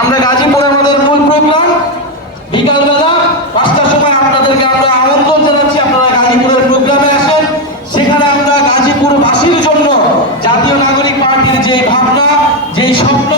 আমরা গাজীপুরে আমাদের মূল প্রোগ্রাম বিকালবেলা 5টার সময় আপনাদেরকে আমরা আমন্ত্রণ জানাচ্ছি, আপনারা গাজীপুরের প্রোগ্রামে আসেন। সেখানে আমরা গাজীপুরবাসীর জন্য জাতীয় নাগরিক পার্টির যে ভাবনা, যে স্বপ্ন